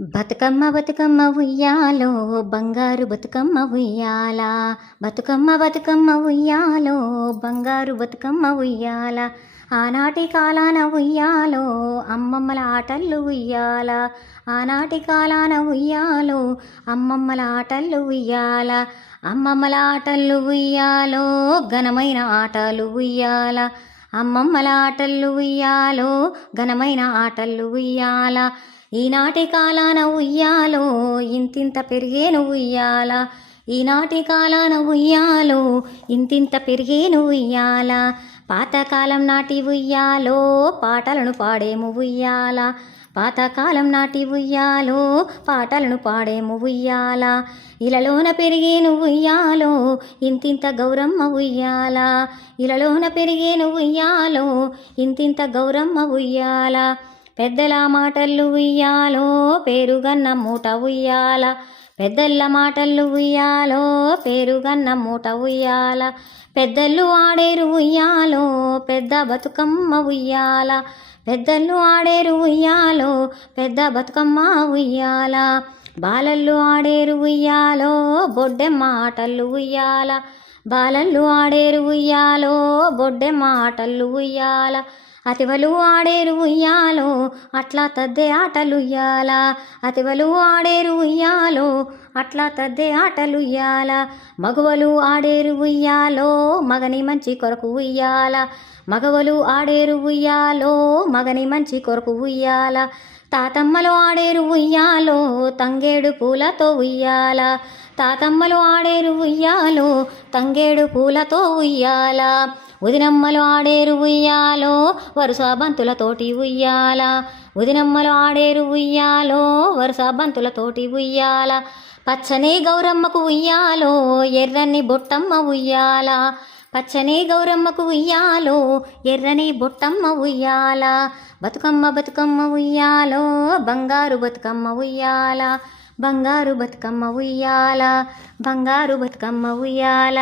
బతుకమ్మ బతుకమ్మ ఉయ్యాలో బంగారు బతుకమ్మ ఉయ్యాల. బతుకమ్మ బతుకమ్మ ఉయ్యాలో బంగారు బతుకమ్మ ఉయ్యాల. ఆనాటి కాలాన ఉయ్యాలో అమ్మమ్మల ఆటలు ఉయ్యాల. ఆనాటి కాలాన ఉయ్యాలో అమ్మమ్మల ఆటలు ఉయ్యాల. అమ్మమ్మల ఆటలు ఉయ్యాలో ఘనమైన ఆటలు ఉయ్యాల. అమ్మమ్మల ఆటలు ఉయ్యాలో ఘనమైన ఆటలు ఉయ్యాల. ఈనాటి కాలాన ఉయ్యాలో ఇంతింత పెరిగేను ఉయ్యాల? ఈనాటి కాలాన ఉయ్యాలో ఇంతింత పెరిగేను ఉయ్యాల? పాతకాలం నాటి ఉయ్యాలో పాటలను పాడేము ఉయ్యాల? పాతకాలం నాటి ఉయ్యాలో పాటలను పాడేము ఉయ్యాల? ఇలలోన పెరిగేను ఉయ్యాలో ఇంతింత గౌరమ్మ ఉయ్యాల? ఇలలోన పెరిగేను ఉయ్యాలో ఇంతింత గౌరమ్మ ఉయ్యాల? పెద్దల మాటలు ఉయ్యాలో పేరుగన్న మూట ఉయ్యాల. పెద్దల మాటలు ఉయ్యాలో పేరుగన్న మూట ఉయ్యాల. పెద్దలు ఆడేరు ఉయ్యాలో పెద్ద బతుకమ్మ ఉయ్యాల. పెద్దలు ఆడేరు ఉయ్యాలో పెద్ద బతుకమ్మ ఉయ్యాల. బాలళ్ళు ఆడేరు ఉయ్యాలో బొడ్డెమ్మ ఆటలు ఉయ్యాల. బాలళ్ళు ఆడేరు ఉయ్యాలో బొడ్డెమ్మ ఆటలు ఉయ్యాల. అతివలు ఆడేరు ఉయ్యాలో అట్లా తద్దే ఆటలుయ్యాలా అతివలు ఆడేరు ఉయ్యాలో అట్లా తద్దే ఆటలుయ్యాల మగవలు ఆడేరు ఉయ్యాలో మగని మంచి కొరకు ఉయ్యాలా. మగవలు ఆడేరు ఉయ్యాలో మగని మంచి కొరకు ఉయ్యాలా. తాతమ్మలు ఆడేరు ఉయ్యాలో తంగేడు పూలతో ఉయ్యాల. తాతమ్మలు ఆడేరు ఉయ్యాలో తంగేడు పూలతో ఉయ్యాల. ఉదినమ్మలు ఆడేరు ఉయ్యాలో వరుస బంతులతోటి ఉయ్యాల. ఉదినమ్మలు ఆడేరు ఉయ్యాలో వరుస బంతులతోటి ఉయ్యాల. పచ్చని గౌరమ్మకు ఉయ్యాలో ఎర్రని బొట్టమ్మ ఉయ్యాల. పచ్చని గౌరమ్మకు ఉయ్యాలో ఎర్రని బొట్టమ్మ ఉయ్యాల. బతుకమ్మ బతుకమ్మ ఉయ్యాలో బంగారు బతుకమ్మ ఉయ్యాల. బంగారు బతుకమ్మ ఉయ్యాల బంగారు బతుకమ్మ ఉయ్యాల.